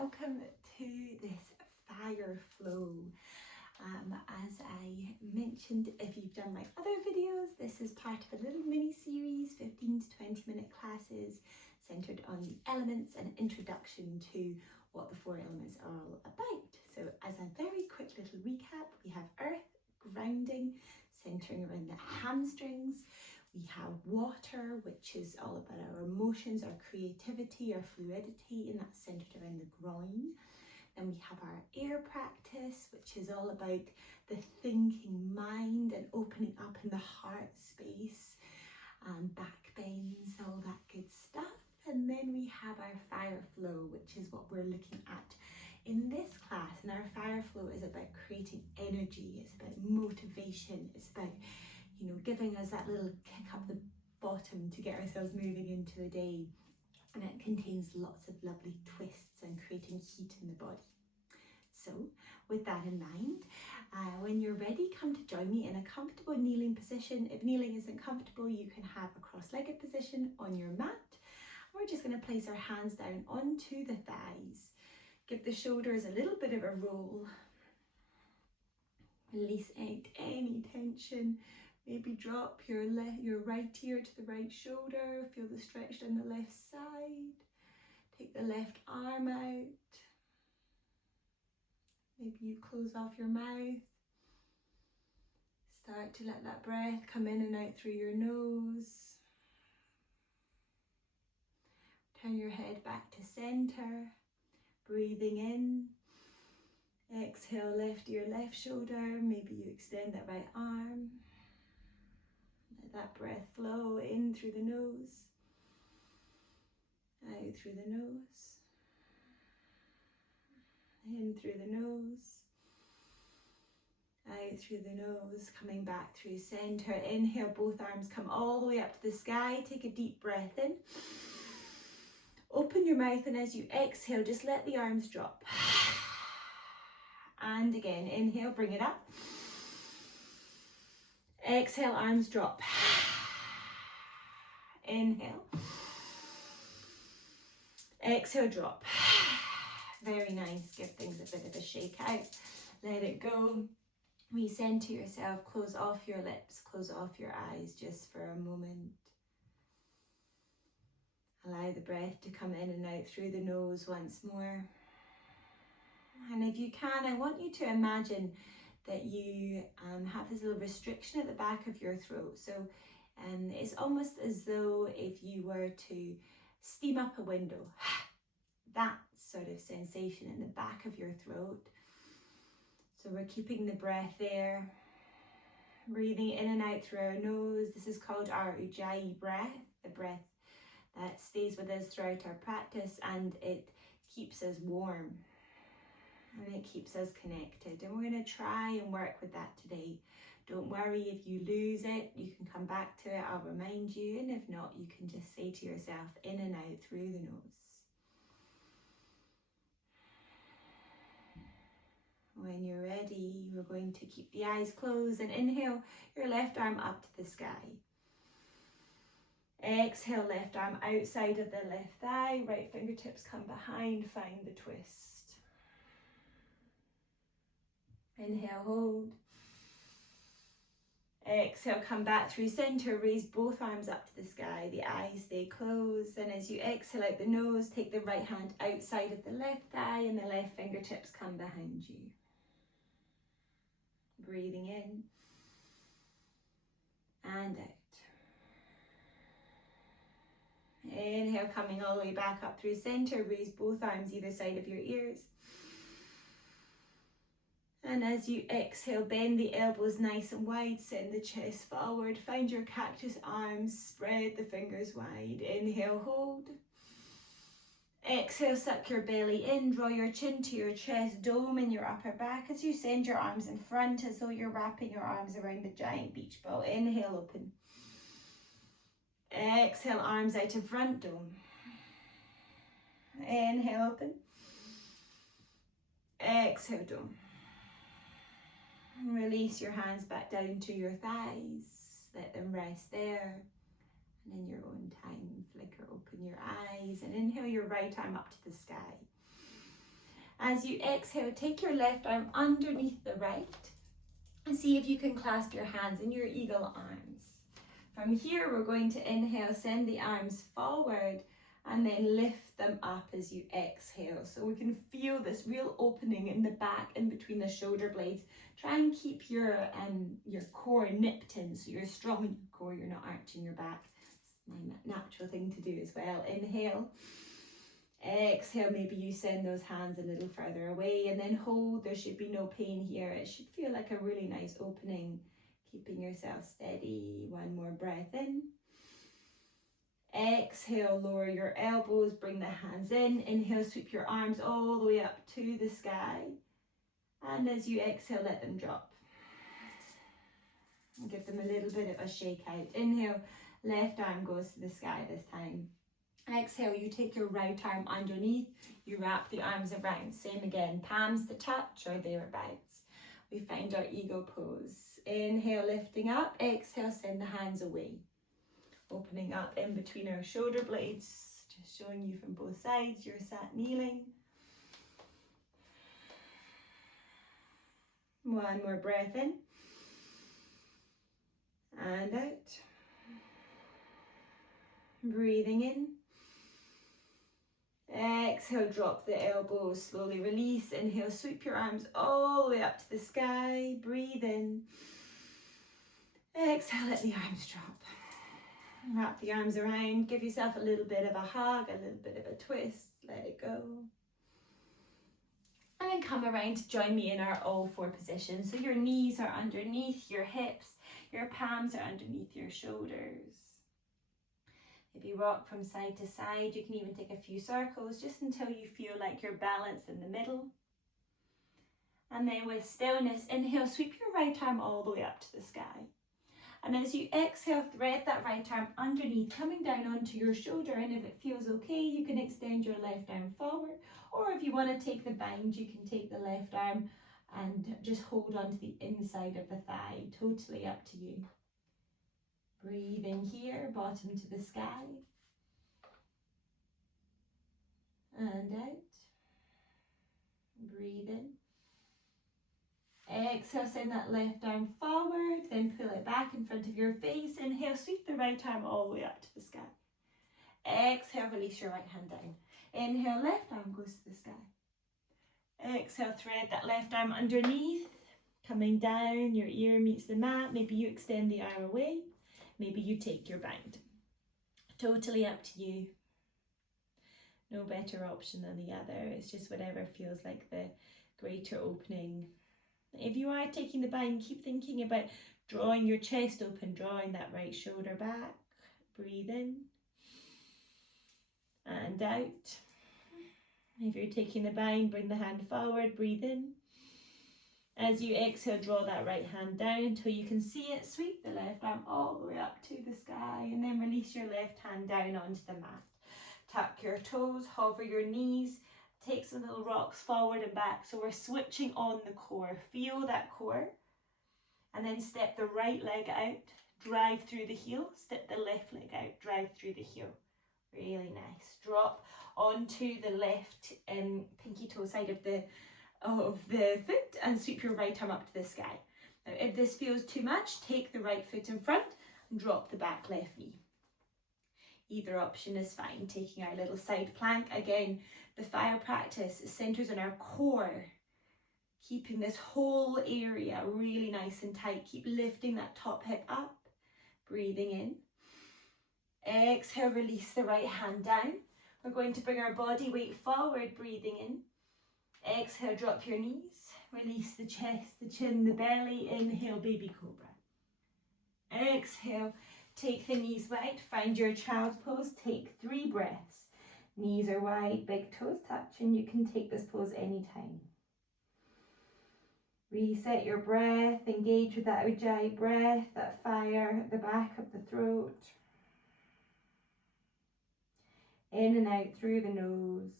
welcome to this fire flow. As I mentioned, if you've done my other videos, this is part of a little mini series, 15 to 20 minute classes centered on the elements and introduction to what the four elements are all about. So as a very quick little recap, we have earth, grounding, centering around the hamstrings. We have water, which is all about our emotions, our creativity, our fluidity, and that's centered around the groin. Then we have our air practice, which is all about the thinking mind and opening up in the heart space, and back bends, all that good stuff. And then we have our fire flow, which is what we're looking at in this class. And our fire flow is about creating energy, it's about motivation, it's about giving us that little kick up the bottom to get ourselves moving into the day. And it contains lots of lovely twists and creating heat in the body. So with that in mind, when you're ready, come to join me in a comfortable kneeling position. If kneeling isn't comfortable, you can have a cross-legged position on your mat. We're just going to place our hands down onto the thighs. Give the shoulders a little bit of a roll. Release out any tension. Maybe drop your right ear to the right shoulder. Feel the stretch down the left side. Take the left arm out. Maybe you close off your mouth. Start to let that breath come in and out through your nose. Turn your head back to center. Breathing in. Exhale, lift your left shoulder. Maybe you extend that right arm. Let that breath flow in through the nose, out through the nose, in through the nose, out through the nose, coming back through center. Inhale, both arms come all the way up to the sky. Take a deep breath in. Open your mouth, and as you exhale, just let the arms drop. And again, inhale, bring it up. Exhale, arms drop. Inhale. Exhale, drop. Very nice. Give things a bit of a shake out. Let it go. Recenter yourself. Close off your lips. Close off your eyes just for a moment. Allow the breath to come in and out through the nose once more. And if you can, I want you to imagine that you have this little restriction at the back of your throat. So it's almost as though if you were to steam up a window, that sort of sensation in the back of your throat. So we're keeping the breath there, breathing in and out through our nose. This is called our Ujjayi breath, the breath that stays with us throughout our practice, and it keeps us warm. And it keeps us connected, and we're going to try and work with that today. Don't worry if you lose it, you can come back to it, I'll remind you, and if not, you can just say to yourself, in and out through the nose. When you're ready, we're going to keep the eyes closed and inhale your left arm up to the sky. Exhale, left arm outside of the left thigh, right fingertips come behind, find the twist. Inhale, hold. Exhale, come back through center, raise both arms up to the sky, the eyes stay closed. Then as you exhale out the nose, take the right hand outside of the left thigh and the left fingertips come behind you. Breathing in and out. Inhale, coming all the way back up through center, raise both arms either side of your ears. And as you exhale, bend the elbows nice and wide, send the chest forward, find your cactus arms, spread the fingers wide. Inhale, hold. Exhale, suck your belly in, draw your chin to your chest, dome in your upper back as you send your arms in front as though you're wrapping your arms around the giant beach ball. Inhale, open. Exhale, arms out in front, dome. Inhale, open. Exhale, dome. Release your hands back down to your thighs. Let them rest there. And in your own time, flicker open your eyes and inhale your right arm up to the sky. As you exhale, take your left arm underneath the right and see if you can clasp your hands in your eagle arms. From here, we're going to inhale, send the arms forward and then lift them up as you exhale. So we can feel this real opening in the back, in between the shoulder blades. Try and keep your core nipped in so you're strong in your core, you're not arching your back. It's my natural thing to do as well. Inhale. Exhale, maybe you send those hands a little further away and then hold. There should be no pain here. It should feel like a really nice opening. Keeping yourself steady. One more breath in. Exhale, lower your elbows, bring the hands in. Inhale, sweep your arms all the way up to the sky. And as you exhale, let them drop. And give them a little bit of a shake out. Inhale, left arm goes to the sky this time. Exhale, you take your right arm underneath, you wrap the arms around. Same again, palms to touch or thereabouts. We find our eagle pose. Inhale, lifting up. Exhale, send the hands away. Opening up in between our shoulder blades, just showing you from both sides, you're sat kneeling. One more breath in and out. Breathing in. Exhale, drop the elbows, slowly release. Inhale, sweep your arms all the way up to the sky. Breathe in. Exhale, let the arms drop. Wrap the arms around, give yourself a little bit of a hug, a little bit of a twist, let it go. And then come around to join me in our all four position. So your knees are underneath your hips, your palms are underneath your shoulders. Maybe rock from side to side. You can even take a few circles just until you feel like you're balanced in the middle. And then with stillness, inhale, sweep your right arm all the way up to the sky. And as you exhale, thread that right arm underneath, coming down onto your shoulder. And if it feels okay, you can extend your left arm forward. Or if you want to take the bind, you can take the left arm and just hold onto the inside of the thigh. Totally up to you. Breathe in here, bottom to the sky. And out. Breathe in. Exhale, send that left arm forward, then pull it back in front of your face. Inhale, sweep the right arm all the way up to the sky. Exhale, release your right hand down. Inhale, left arm goes to the sky. Exhale, thread that left arm underneath, coming down, your ear meets the mat. Maybe you extend the arm away. Maybe you take your bind. Totally up to you. No better option than the other. It's just whatever feels like the greater opening. If you are taking the bind, keep thinking about drawing your chest open, drawing that right shoulder back. Breathe in and out. If you're taking the bind, bring the hand forward, breathe in. As you exhale, draw that right hand down until you can see it. Sweep the left arm all the way up to the sky and then release your left hand down onto the mat. Tuck your toes, hover your knees. Take some little rocks forward and back. So we're switching on the core. Feel that core. And then step the right leg out. Drive through the heel. Step the left leg out. Drive through the heel. Really nice. Drop onto the left pinky toe side of the foot and sweep your right arm up to the sky. Now if this feels too much, take the right foot in front and drop the back left knee. Either option is fine. Taking our little side plank. Again, the fire practice centers on our core. Keeping this whole area really nice and tight. Keep lifting that top hip up. Breathing in. Exhale, release the right hand down. We're going to bring our body weight forward, breathing in. Exhale, drop your knees. Release the chest, the chin, the belly. Inhale, baby cobra. Exhale. Take the knees wide, find your child's pose, take 3 breaths. Knees are wide, big toes touch, and you can take this pose anytime. Reset your breath, engage with that ujjayi breath, that fire at the back of the throat. In and out through the nose.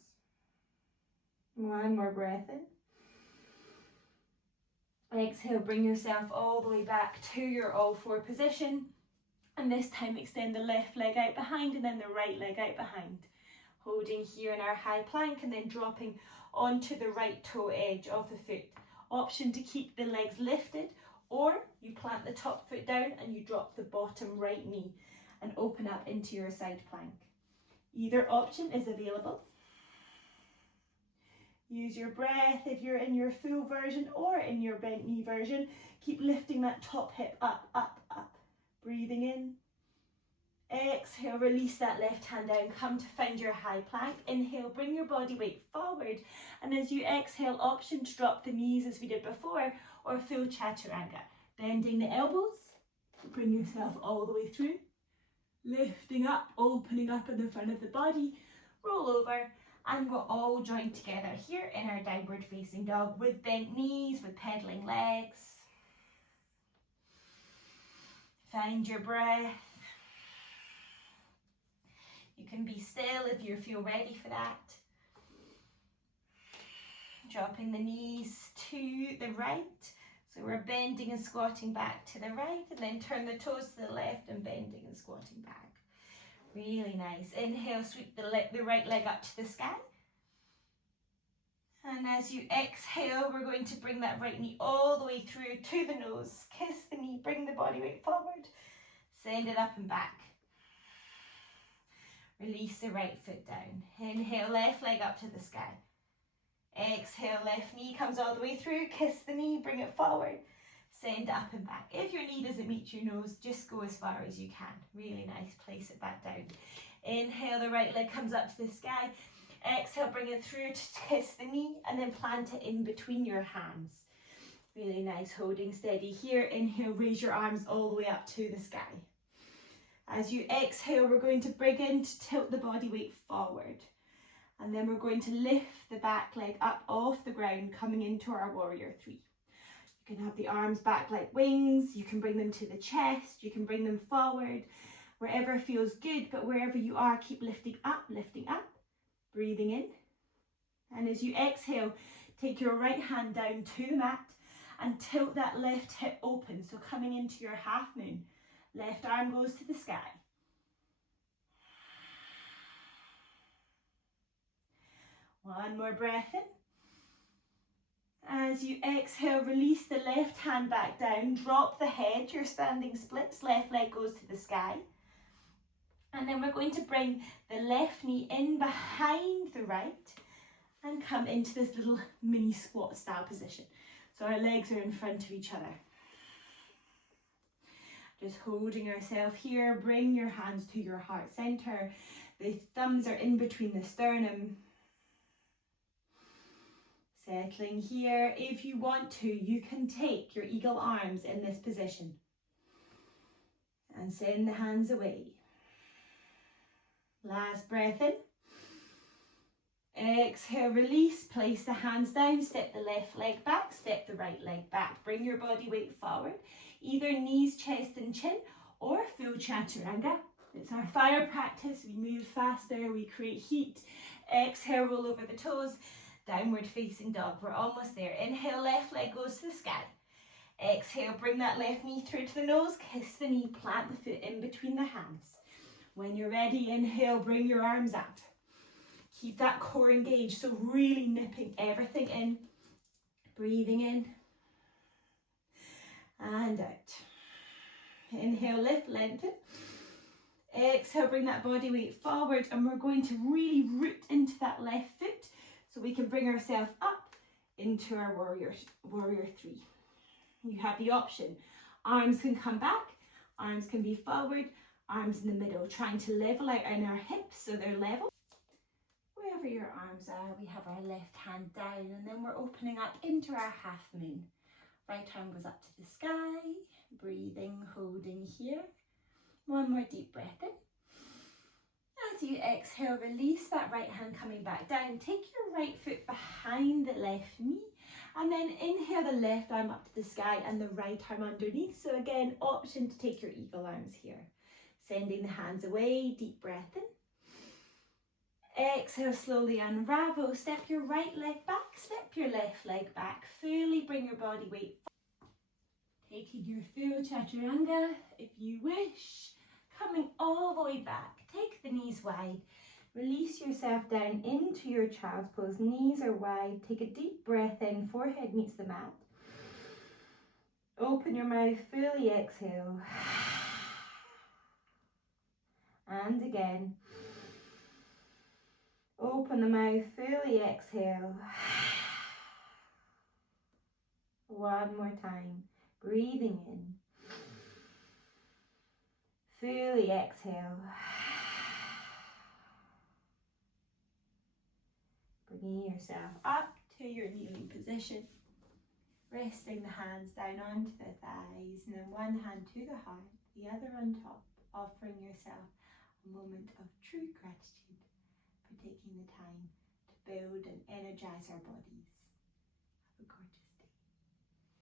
One more breath in. Exhale, bring yourself all the way back to your all four position. And this time extend the left leg out behind and then the right leg out behind. Holding here in our high plank and then dropping onto the right toe edge of the foot. Option to keep the legs lifted, or you plant the top foot down and you drop the bottom right knee and open up into your side plank. Either option is available. Use your breath if you're in your full version or in your bent knee version. Keep lifting that top hip up, up, up. Breathing in. Exhale, release that left hand down. Come to find your high plank. Inhale, bring your body weight forward. And as you exhale, option to drop the knees as we did before, or full chaturanga. Bending the elbows. Bring yourself all the way through. Lifting up, opening up in the front of the body. Roll over. And we're all joined together here in our downward facing dog with bent knees, with pedaling legs. Find your breath. You can be still if you feel ready for that. Dropping the knees to the right. So we're bending and squatting back to the right, and then turn the toes to the left and bending and squatting back. Really nice. Inhale, sweep the right leg up to the sky. And as you exhale, we're going to bring that right knee all the way through to the nose. Kiss the knee, bring the body weight forward. Send it up and back. Release the right foot down. Inhale, left leg up to the sky. Exhale, left knee comes all the way through. Kiss the knee, bring it forward. Send it up and back. If your knee doesn't meet your nose, just go as far as you can. Really nice. Place it back down. Inhale, the right leg comes up to the sky. Exhale, bring it through to kiss the knee and then plant it in between your hands. Really nice. Holding steady here. Inhale, raise your arms all the way up to the sky. As you exhale, we're going to begin to tilt the body weight forward. And then we're going to lift the back leg up off the ground, coming into our warrior three. You can have the arms back like wings, you can bring them to the chest, you can bring them forward, wherever feels good, but wherever you are, keep lifting up, breathing in. And as you exhale, take your right hand down to the mat and tilt that left hip open, so coming into your half moon. Left arm goes to the sky. One more breath in. As you exhale, release the left hand back down, drop the head, your standing splits, left leg goes to the sky. And then we're going to bring the left knee in behind the right and come into this little mini squat style position. So our legs are in front of each other. Just holding ourselves here, bring your hands to your heart center. The thumbs are in between the sternum. Settling here. If you want to, you can take your eagle arms in this position and send the hands away. Last breath in. Exhale, release, place the hands down, step the left leg back, step the right leg back. Bring your body weight forward, either knees, chest and chin, or full chaturanga. It's our fire practice. We move faster, we create heat. Exhale, roll over the toes. Downward facing dog. We're almost there. Inhale, left leg goes to the sky. Exhale, bring that left knee through to the nose. Kiss the knee, plant the foot in between the hands. When you're ready, inhale, bring your arms up. Keep that core engaged, so really nipping everything in. Breathing in and out. Inhale, lift, lengthen. Exhale, bring that body weight forward, and we're going to really root into that left foot so we can bring ourselves up into our warrior three. You have the option. Arms can come back, arms can be forward, arms in the middle, trying to level out in our hips so they're level. Wherever your arms are, we have our left hand down, and then we're opening up into our half moon. Right arm goes up to the sky, breathing, holding here. One more deep breath in. As you exhale, release that right hand coming back down. Take your right foot behind the left knee, and then inhale the left arm up to the sky and the right arm underneath. So again, option to take your eagle arms here. Sending the hands away, deep breath in. Exhale, slowly unravel. Step your right leg back, step your left leg back. Fully bring your body weight forward. Taking your full chaturanga if you wish. Coming all the way back. Take the knees wide. Release yourself down into your child's pose. Knees are wide. Take a deep breath in. Forehead meets the mat. Open your mouth. Fully exhale. And again. Open the mouth. Fully exhale. One more time. Breathing in. Fully exhale. Bringing yourself up to your kneeling position. Resting the hands down onto the thighs, and then one hand to the heart, the other on top, offering yourself a moment of true gratitude for taking the time to build and energize our bodies. Have a gorgeous